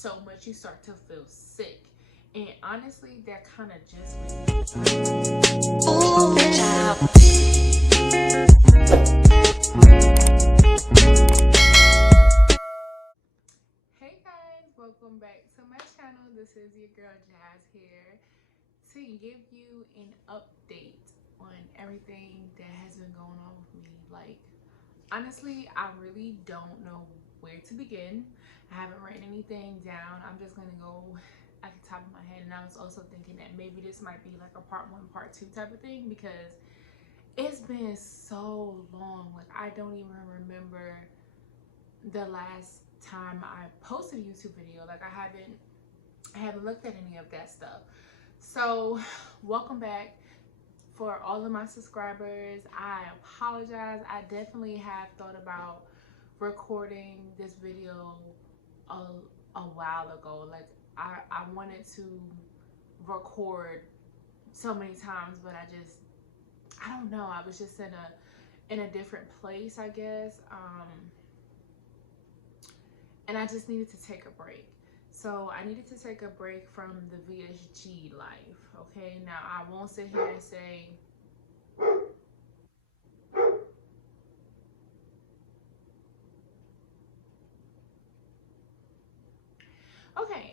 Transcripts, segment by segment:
so much you start to feel sick. And honestly, that kind of just Hey guys, welcome back to my channel. This is your girl Jazz here to give you an update on everything that has been going on with me. Like, honestly, I really don't know where to begin. I haven't written anything down. I'm just gonna go at the top of my head, and I was also thinking that maybe this might be like a part 1 part 2 type of thing, because it's been so long. Like, I don't even remember the last time I posted a YouTube video. Like, I haven't looked at any of that stuff. So welcome back. For all of my subscribers, I apologize. I definitely have thought about recording this video a while ago. Like, I wanted to record so many times, but I don't know, I was just in a different place, I guess. And I just needed to take a break. So I needed to take a break from the VSG life. Okay, now I won't sit here and say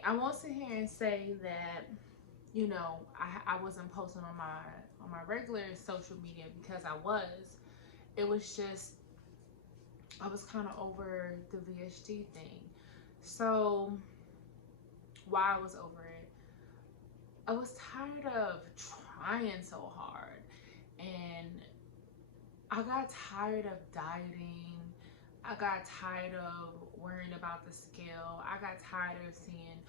I won't sit here and say that, you know, I wasn't posting on my regular social media, because I was. It was just, I was kind of over the VSG thing. So while I was over it, I was tired of trying so hard, and I got tired of dieting. I got tired of worrying about the scale. I got tired of seeing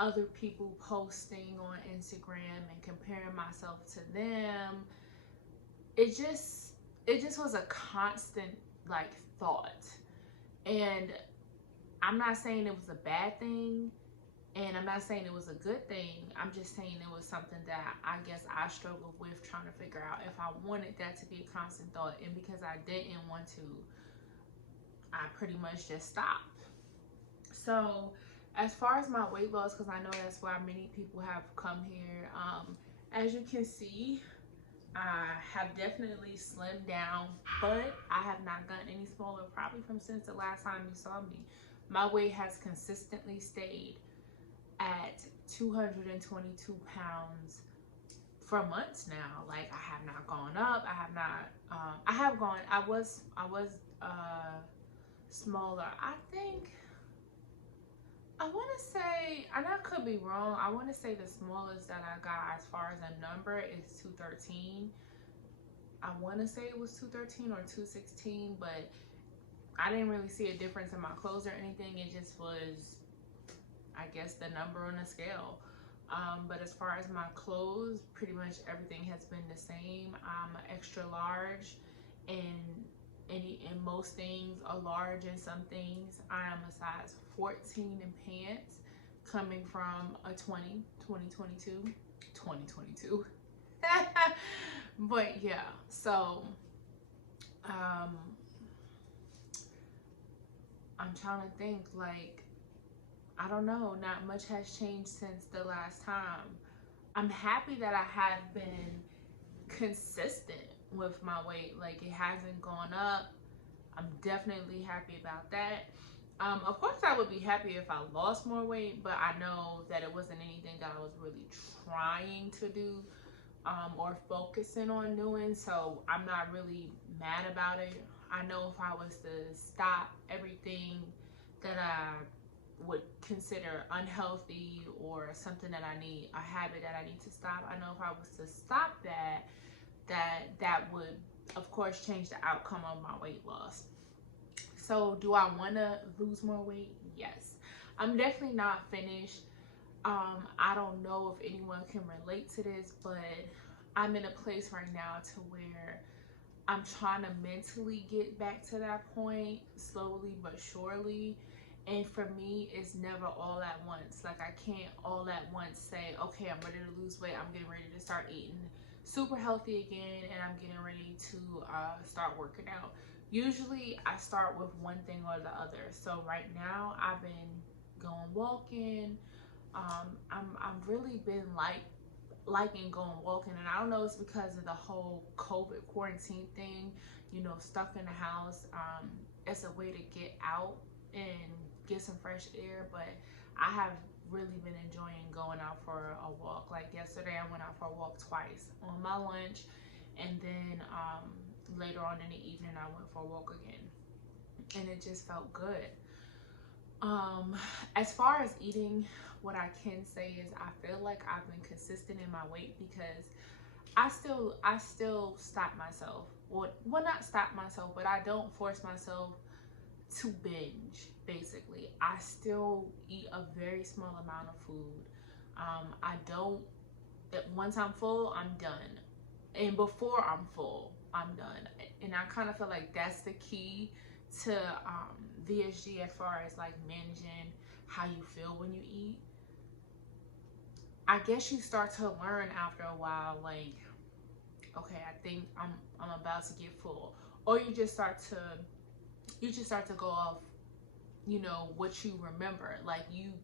other people posting on Instagram and comparing myself to them. It just was a constant like thought. And I'm not saying it was a bad thing, and I'm not saying it was a good thing. I'm just saying it was something that I guess I struggled with, trying to figure out if I wanted that to be a constant thought. And because I didn't want to, I pretty much just stopped. So as far as my weight loss, because I know that's why many people have come here, as you can see, I have definitely slimmed down, but I have not gotten any smaller, probably from since the last time you saw me. My weight has consistently stayed at 222 pounds for months now. Like, I have not gone up. I have not, I have gone, I was smaller. I want to say, and I could be wrong, I want to say the smallest that I got as far as a number is 213. I want to say it was 213 or 216, but I didn't really see a difference in my clothes or anything. It just was, I guess, the number on the scale. But as far as my clothes, pretty much everything has been the same. I'm an extra large in most things, a large in some things. I am a size 14 in pants, coming from a 2022. But yeah, so I'm trying to think, like, I don't know, not much has changed since the last time. I'm happy that I have been consistent with my weight. Like, it hasn't gone up. I'm definitely happy about that. Of course, I would be happy if I lost more weight, but I know that it wasn't anything that I was really trying to do or focusing on doing, so I'm not really mad about it. I know if I was to stop everything that I would consider unhealthy or something that I need, a habit that I need to stop, I know if I was to stop that would, of course, change the outcome of my weight loss. So do I want to lose more weight? Yes. I'm definitely not finished. I don't know if anyone can relate to this, but I'm in a place right now to where I'm trying to mentally get back to that point, slowly but surely. And for me, it's never all at once. Like, I can't all at once say, okay, I'm ready to lose weight, I'm getting ready to start eating super healthy again, and I'm getting ready to start working out. Usually I start with one thing or the other. So right now I've been going walking. I've really been liking going walking, and I don't know, it's because of the whole COVID quarantine thing, you know, stuck in the house. It's a way to get out and get some fresh air, but I have really been enjoying going out for a walk. Like yesterday, I went out for a walk twice on my lunch, and then later on in the evening, I went for a walk again, and it just felt good. As far as eating, what I can say is I feel like I've been consistent in my weight because I still stop myself. Well, not stop myself, but I don't force myself to binge. Basically, I still eat a very small amount of food. I don't. Once I'm full, I'm done, and before I'm full, I'm done. And I kind of feel like that's the key to VSG as far as like managing how you feel when you eat. I guess you start to learn after a while, like, okay, I think I'm about to get full, or you just start to go off, you know, what you remember. Like you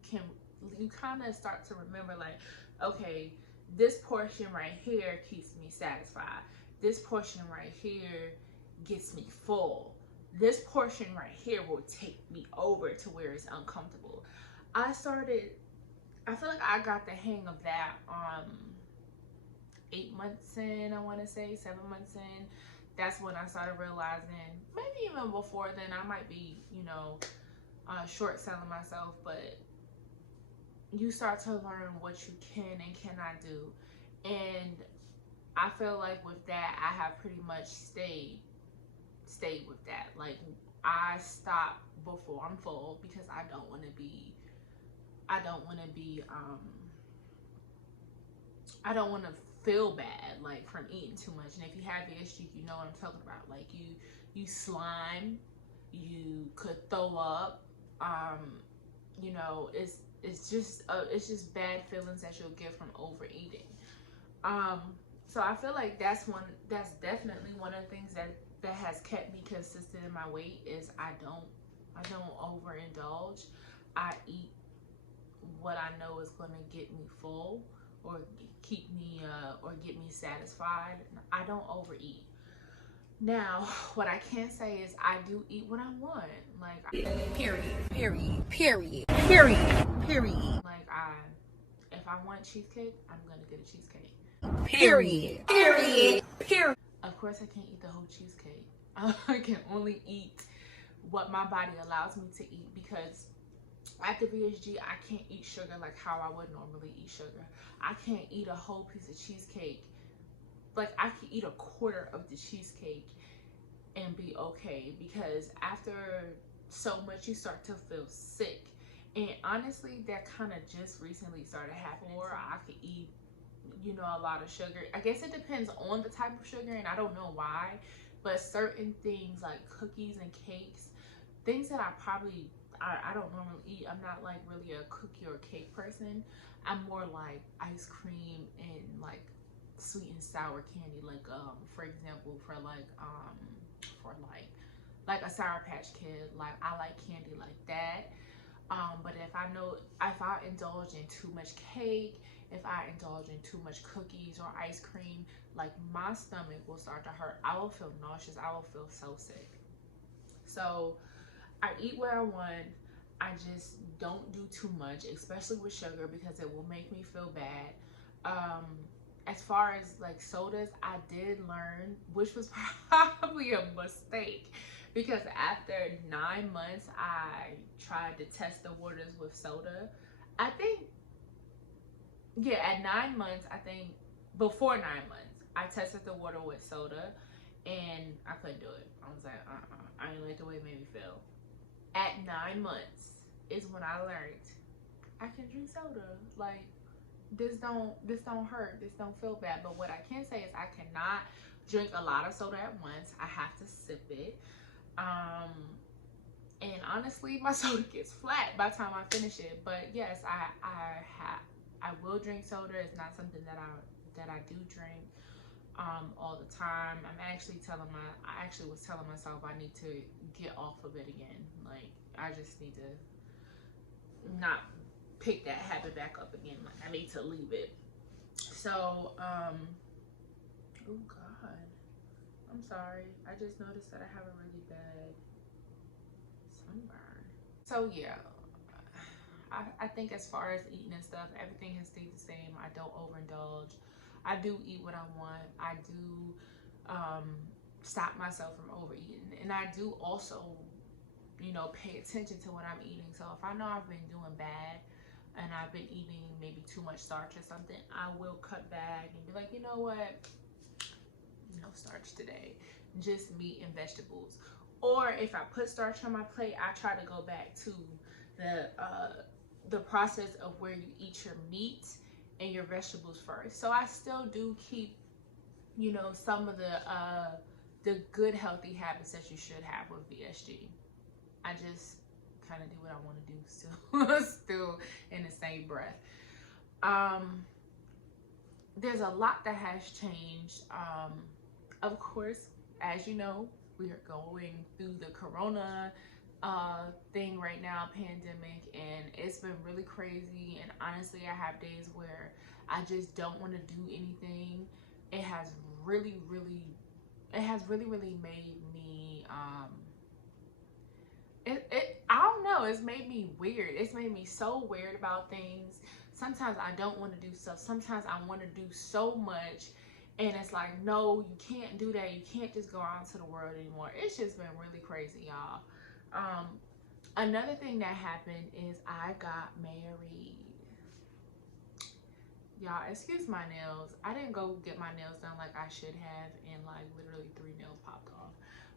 kind of start to remember, like, okay, this portion right here keeps me satisfied. This portion right here gets me full. This portion right here will take me over to where it's uncomfortable. I feel like I got the hang of that 8 months in, I want to say 7 months in. That's when I started realizing, maybe even before then, I might be, you know, short selling myself, but you start to learn what you can and cannot do. And I feel like with that, I have pretty much stayed with that. Like, I stop before I'm full because I don't want to be I don't want to feel bad like from eating too much. And if you have VSG, you know what I'm talking about. Like you slime, you could throw up. You know, it's just bad feelings that you'll get from overeating. So I feel like that's definitely one of the things that has kept me consistent in my weight is I don't overindulge. I eat what I know is going to get me full or keep me or get me satisfied. I don't overeat. Now, what I can say is I do eat what I want. Like period. Like if I want cheesecake, I'm gonna get a cheesecake. Period. Of course, I can't eat the whole cheesecake. I can only eat what my body allows me to eat because after VSG, I can't eat sugar like how I would normally eat sugar. I can't eat a whole piece of cheesecake. Like, I can eat a quarter of the cheesecake and be okay, because after so much, you start to feel sick. And honestly, that kind of just recently started happening. Or I could eat, you know, a lot of sugar. I guess it depends on the type of sugar, and I don't know why, but certain things like cookies and cakes, things that I don't normally eat. I'm not like really a cookie or cake person. I'm more like ice cream and like sweet and sour candy. Like for example, for like a Sour Patch Kid. Like, I like candy like that. But if I indulge in too much cake, if I indulge in too much cookies or ice cream, like, my stomach will start to hurt. I will feel nauseous. I will feel so sick. So I eat what I want. I just don't do too much, especially with sugar, because it will make me feel bad. As far as like sodas, I did learn, which was probably a mistake, because after 9 months, I tried to test the waters with soda. I think, yeah, at 9 months, before 9 months, I tested the water with soda, and I couldn't do it. I was like, I didn't like the way it made me feel. At 9 months is when I learned I can drink soda. Like, this don't hurt. This don't feel bad. But what I can say is I cannot drink a lot of soda at once. I have to sip it. And honestly, my soda gets flat by the time I finish it. But yes, I will drink soda. It's not something that I do drink all the time. I actually was telling myself I need to get off of it again. Like, I just need to not pick that habit back up again. Like I need to leave it. So, oh God, I'm sorry. I just noticed that I have a really bad sunburn. So yeah, I think as far as eating and stuff, everything has stayed the same. I don't overindulge. I do eat what I want. I do stop myself from overeating. And I do also, you know, pay attention to what I'm eating. So if I know I've been doing bad and I've been eating maybe too much starch or something, I will cut back and be like, you know what? No starch today. Just meat and vegetables. Or if I put starch on my plate, I try to go back to the process of where you eat your meat and your vegetables first. So I still do keep, you know, some of the good healthy habits that you should have with VSG. I just kind of do what I want to do still in the same breath. There's a lot that has changed. Of course, as you know, we are going through the corona thing right now, pandemic, and it's been really crazy. And honestly, I have days where I just don't want to do anything. It has really made me I don't know, it's made me weird. It's made me so weird about things. Sometimes I don't want to do stuff. Sometimes I want to do so much, and it's like, no, you can't do that. You can't just go out into the world anymore. It's just been really crazy, y'all. Another thing that happened is I got married. Y'all, excuse my nails. I didn't go get my nails done like I should have, and like literally 3 nails popped off.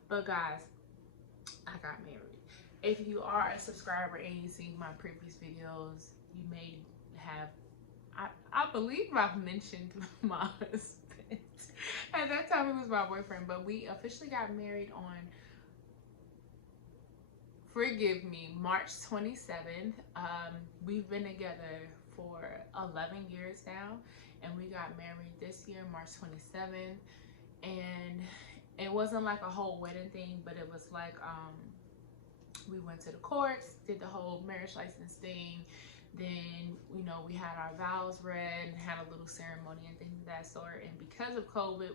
But guys, I got married. If you are a subscriber and you see my previous videos, you may have, I believe I've mentioned my husband. At that time, he was my boyfriend, but we officially got married on, forgive me, March 27th. We've been together for 11 years now, and we got married this year, March 27th. And it wasn't like a whole wedding thing, but it was like, we went to the courts, did the whole marriage license thing. Then, you know, we had our vows read and had a little ceremony and things of that sort. And because of COVID,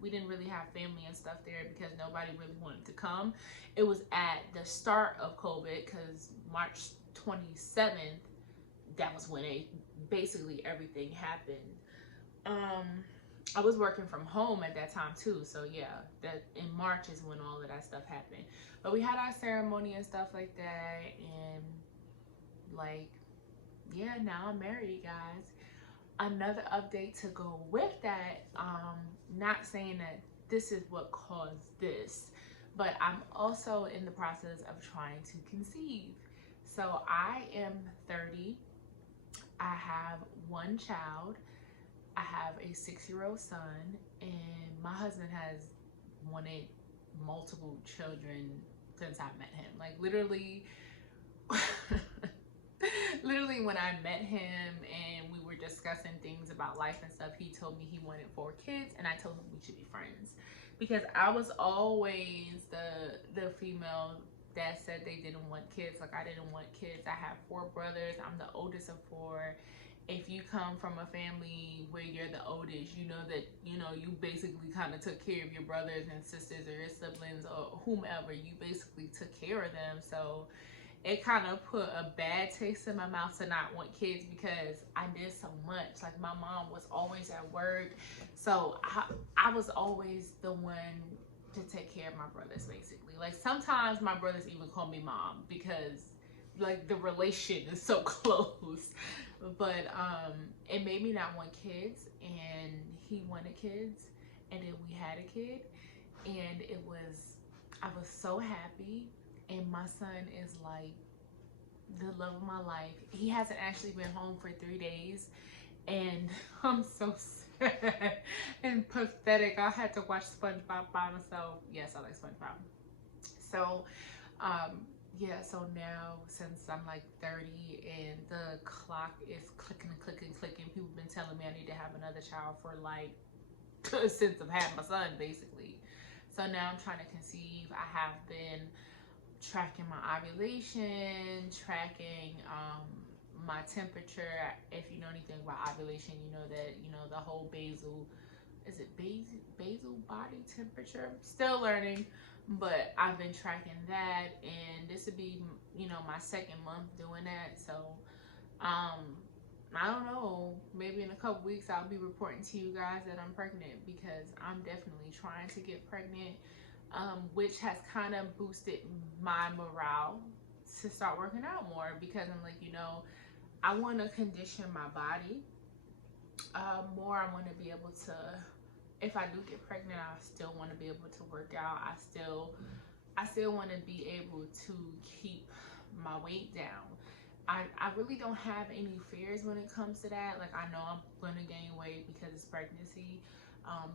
we didn't really have family and stuff there because nobody really wanted to come. It was at the start of COVID, because March 27th, that was when basically everything happened. I was working from home at that time too, so yeah, that in March is when all of that stuff happened. But we had our ceremony and stuff like that, and like, yeah, now I'm married, guys. Another update to go with that, not saying that this is what caused this, but I'm also in the process of trying to conceive. So I am 30. I have one child. I have a 6-year-old son, and my husband has wanted multiple children since I met him. Like literally, literally when I met him and we were discussing things about life and stuff, he told me he wanted 4 kids, and I told him we should be friends, because I was always the female that said they didn't want kids. Like I didn't want kids. I have 4 brothers. I'm the oldest of 4. If you come from a family where you're the oldest, you know that, you know, you basically kind of took care of your brothers and sisters or your siblings or whomever. You basically took care of them. So it kind of put a bad taste in my mouth to not want kids, because I did so much. Like my mom was always at work. So I was always the one to take care of my brothers, basically. Like sometimes my brothers even call me mom, because like the relation is so close. But it made me not want kids, and he wanted kids, and then we had a kid, and I was so happy. And my son is like the love of my life. He hasn't actually been home for 3 days, and I'm so sad and pathetic. I had to watch SpongeBob by myself. Yes, I like SpongeBob. So yeah, so now since I'm like 30 and the clock is clicking, people have been telling me I need to have another child for like since I've had my son, basically. So now I'm trying to conceive. I have been tracking my ovulation, tracking my temperature. If you know anything about ovulation, you know that, you know, the whole basal, is it basal body temperature? Still learning, but I've been tracking that, and this would be, you know, my second month doing that. So I don't know, maybe in a couple weeks I'll be reporting to you guys that I'm pregnant, because I'm definitely trying to get pregnant, which has kind of boosted my morale to start working out more, because I'm like, you know, I want to condition my body more. I want to be able to, if I do get pregnant, I still want to be able to work out. I still want to be able to keep my weight down. I really don't have any fears when it comes to that. Like, I know I'm going to gain weight because it's pregnancy.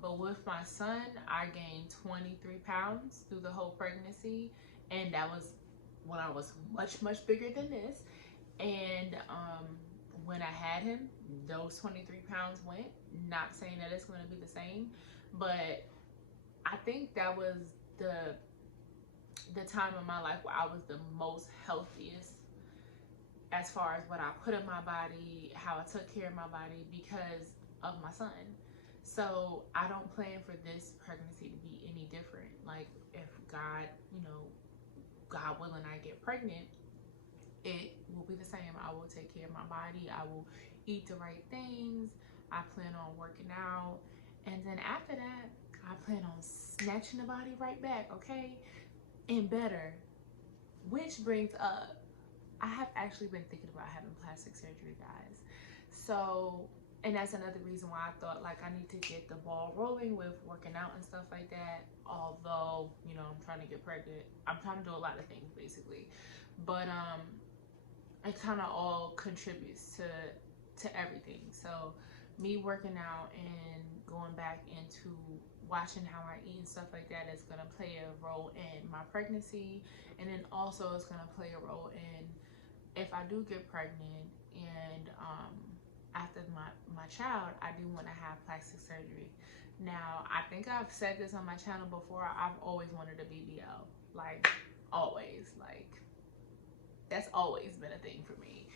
But with my son, I gained 23 pounds through the whole pregnancy. And that was when I was much, much bigger than this. And when I had him, those 23 pounds went. Not saying that it's going to be the same, but I think that was the time in my life where I was the most healthiest, as far as what I put in my body, how I took care of my body, because of my son. So I don't plan for this pregnancy to be any different. Like, if God, you know, God willing, I get pregnant, it will be the same. I will take care of my body. I will eat the right things. I plan on working out. And then after that, I plan on snatching the body right back, okay? And better. Which brings up, I have actually been thinking about having plastic surgery, guys. So, and that's another reason why I thought, like, I need to get the ball rolling with working out and stuff like that. Although, you know, I'm trying to get pregnant. I'm trying to do a lot of things, basically. But it kind of all contributes to everything. So me working out and going back into watching how I eat and stuff like that is going to play a role in my pregnancy. And then also it's going to play a role in, if I do get pregnant and after my child, I do want to have plastic surgery. Now, I think I've said this on my channel before, I've always wanted a BBL. Like, always. Like, that's always been a thing for me.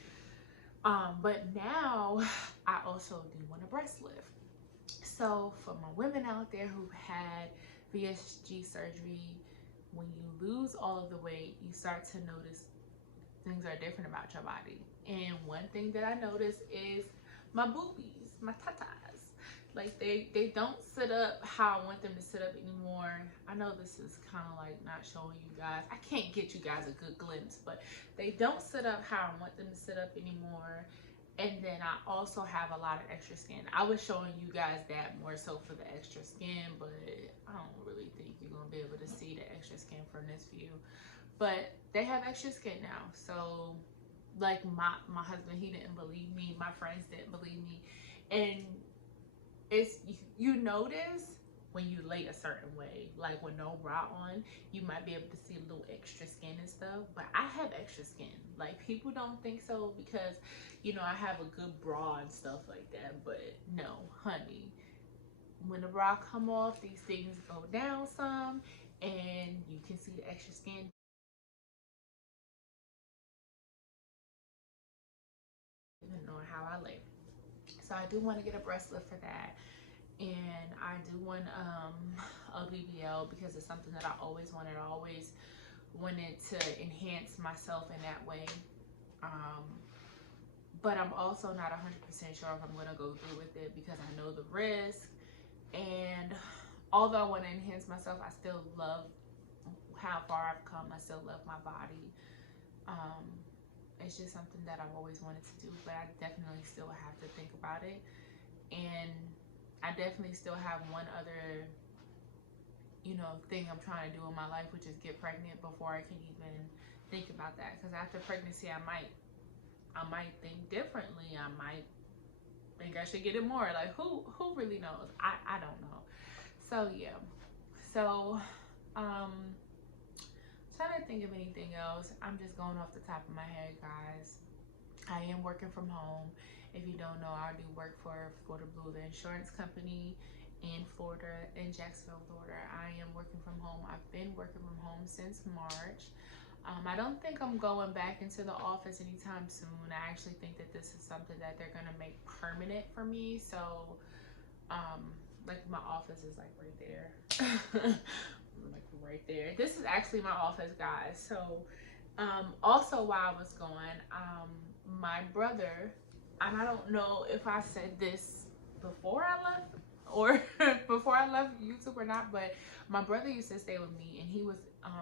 But now I also do want a breast lift. So for my women out there who've had VSG surgery, when you lose all of the weight, you start to notice things are different about your body. And one thing that I notice is my boobies, my tatas. Like, they don't sit up how I want them to sit up anymore. I know this is kind of like not showing you guys. I can't get you guys a good glimpse, but they don't sit up how I want them to sit up anymore. And then I also have a lot of extra skin. I was showing you guys that more so for the extra skin, but I don't really think you're going to be able to see the extra skin from this view. But they have extra skin now. So, like, my husband, he didn't believe me. My friends didn't believe me. And it's, you notice when you lay a certain way, like with no bra on, you might be able to see a little extra skin and stuff, but I have extra skin. Like, people don't think so because, you know, I have a good bra and stuff like that, but no, honey, when the bra come off, these things go down some and you can see the extra skin. Depending on how I lay. So I do want to get a breast lift for that. And I do want a BBL because it's something that I always wanted. I always wanted to enhance myself in that way. But I'm also not 100% sure if I'm going to go through with it because I know the risk. And although I want to enhance myself, I still love how far I've come. I still love my body. It's just something that I've always wanted to do, but I definitely still have to think about it. And I definitely still have one other, you know, thing I'm trying to do in my life, which is get pregnant before I can even think about that. Because after pregnancy, I might think differently. I might think I should get it more. Like, who really knows? I don't know. So yeah. So trying to think of anything else. I'm just going off the top of my head, guys. I am working from home. If you don't know, I do work for Florida Blue, the insurance company in Florida, in Jacksonville, Florida. I am working from home. I've been working from home since March. I don't think I'm going back into the office anytime soon. I actually think that this is something that they're gonna make permanent for me. So, like my office is like right there, like right there. This is actually my office, guys. So, also while I was gone, my brother, and I don't know if I said this before I left or before I left YouTube or not, but my brother used to stay with me, and he was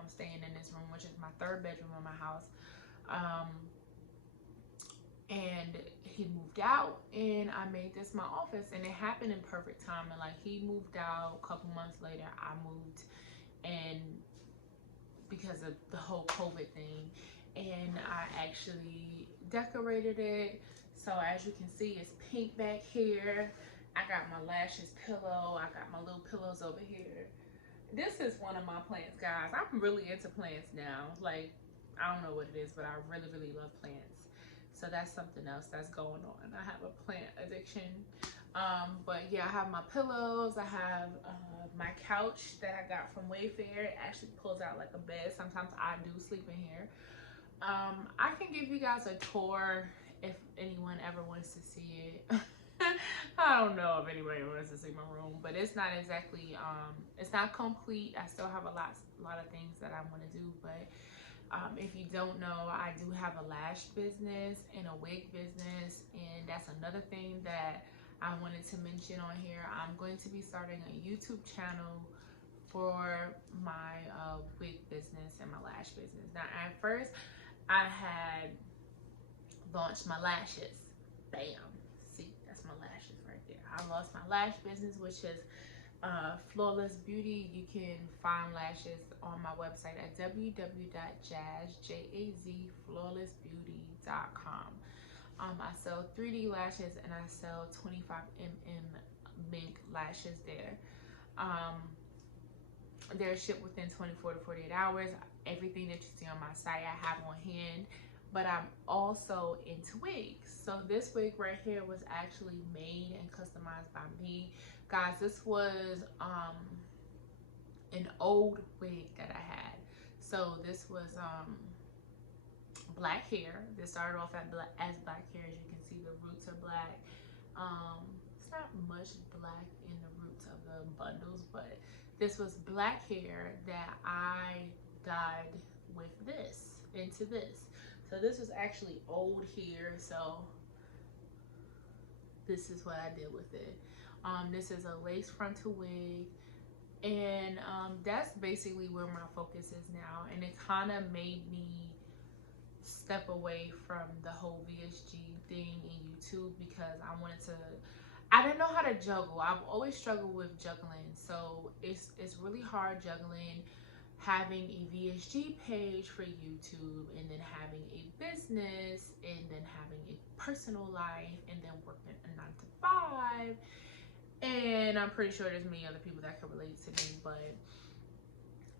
staying in this room, which is my third bedroom in my house. And he moved out, and I made this my office, and it happened in perfect time. And like, he moved out a couple months later, I moved, and because of the whole COVID thing, and I actually decorated it. So as you can see, it's pink back here. I got my lashes pillow. I got my little pillows over here. This is one of my plants, guys. I'm really into plants now. Like, I don't know what it is, but I really, really love plants. So that's something else that's going on. I have a plant addiction. But yeah, I have my pillows. I have my couch that I got from Wayfair. It actually pulls out like a bed. Sometimes I do sleep in here. I can give you guys a tour if anyone ever wants to see it. I don't know if anybody wants to see my room, but it's not exactly, it's not complete. I still have a lot of things that I want to do, but if you don't know, I do have a lash business and a wig business, and that's another thing that I wanted to mention on here. I'm going to be starting a YouTube channel for my wig business and my lash business. Now, at first, I had launched my lashes. Bam. See, that's my lashes right there. I lost my lash business, which is Flawless Beauty. You can find lashes on my website at www.jazflawlessbeauty.com. I sell 3D lashes, and I sell 25mm mink lashes there. They're shipped within 24 to 48 hours. Everything that you see on my site, I have on hand. But I'm also into wigs. So this wig right here was actually made and customized by me. Guys, this was an old wig that I had. So this was black hair. This started off as black hair. As you can see, the roots are black. It's not much black in the roots of the bundles, but this was black hair that I dyed with this, into this. So this was actually old hair, so this is what I did with it. This is a lace frontal wig, and that's basically where my focus is now. And it kind of made me step away from the whole VSG thing in YouTube, because I didn't know how to juggle. I've always struggled with juggling, so it's really hard juggling having a VSG page for YouTube, and then having a business, and then having a personal life, and then working a 9 to 5. And I'm pretty sure there's many other people that can relate to me, but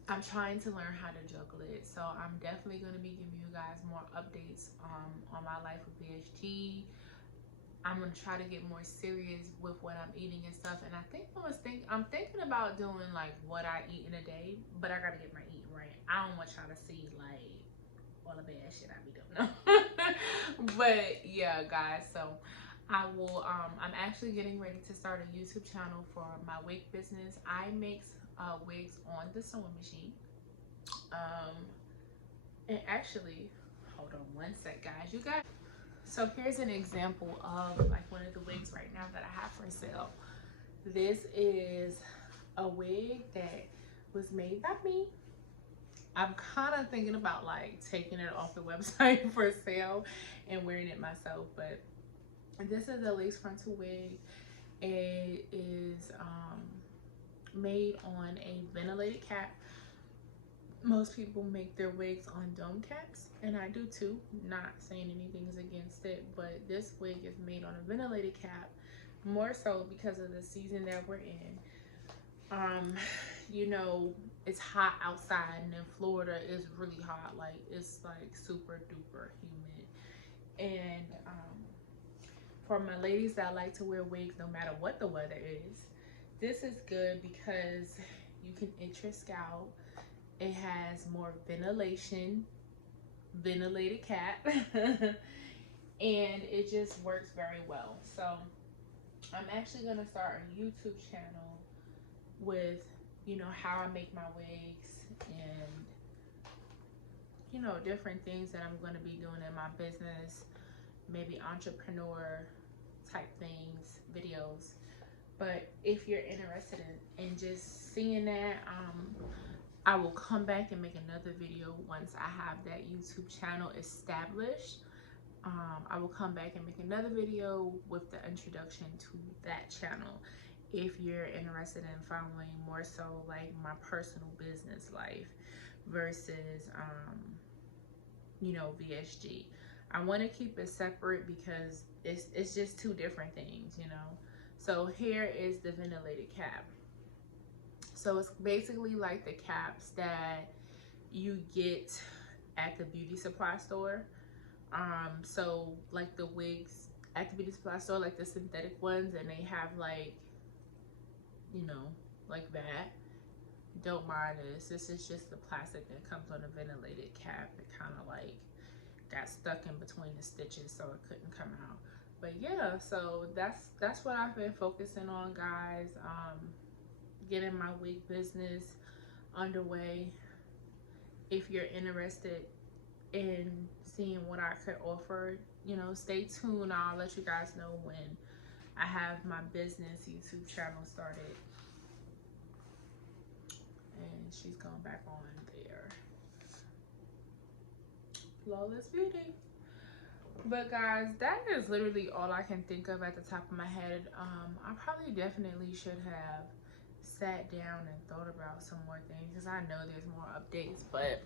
I'm trying to learn how to juggle it. So I'm definitely going to be giving you guys more updates on my life with VSG. I'm going to try to get more serious with what I'm eating and stuff. And I think I'm thinking about doing like what I eat in a day, but I got to get my eating right. I don't want y'all to see like all the bad shit I be doing. No. But yeah, guys, so I will, I'm actually getting ready to start a YouTube channel for my wig business. I make wigs on the sewing machine. And actually, hold on one sec, guys. You guys. So here's an example of like one of the wigs right now that I have for sale. This is a wig that was made by me. I'm kind of thinking about like taking it off the website for sale and wearing it myself, but this is a lace frontal wig. It is made on a ventilated cap. Most people make their wigs on dome caps, and I do too. Not saying anything's against it, but this wig is made on a ventilated cap, more so because of the season that we're in. You know, it's hot outside, and in Florida it's really hot. Like, it's like super duper humid. And for my ladies that like to wear wigs no matter what the weather is, this is good because you can itch your scalp. It has more ventilation ventilated cap. And it just works very well. So I'm actually going to start a YouTube channel with, you know, how I make my wigs and, you know, different things that I'm going to be doing in my business, maybe entrepreneur type things, videos. But if you're interested in just seeing that, I will come back and make another video once I have that YouTube channel established. I will come back and make another video with the introduction to that channel if you're interested in following more so like my personal business life versus you know, VSG. I want to keep it separate because it's just two different things, you know. So here is the ventilated cap. So it's basically like the caps that you get at the beauty supply store. So like the wigs at the beauty supply store, like the synthetic ones, and they have like, you know, like that. Don't mind this. This is just the plastic that comes on a ventilated cap. It kind of like got stuck in between the stitches, so it couldn't come out. But yeah, so that's what I've been focusing on, guys. Getting my wig business underway. If you're interested in seeing what I could offer, you know, stay tuned. I'll let you guys know when I have my business YouTube channel started. And she's going back on there. Flawless Beauty. But guys, that is literally all I can think of at the top of my head. I probably definitely should have sat down and thought about some more things because I know there's more updates, but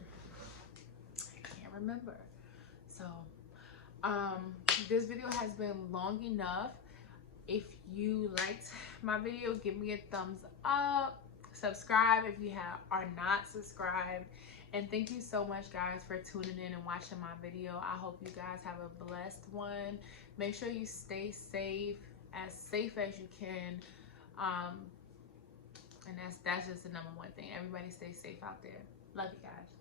I can't remember. So this video has been long enough. If you liked my video, give me a thumbs up, subscribe if you are not subscribed, and thank you so much, guys, for tuning in and watching my video. I hope you guys have a blessed one. Make sure you stay safe as you can, and that's just the #1 thing. Everybody stay safe out there. Love you guys.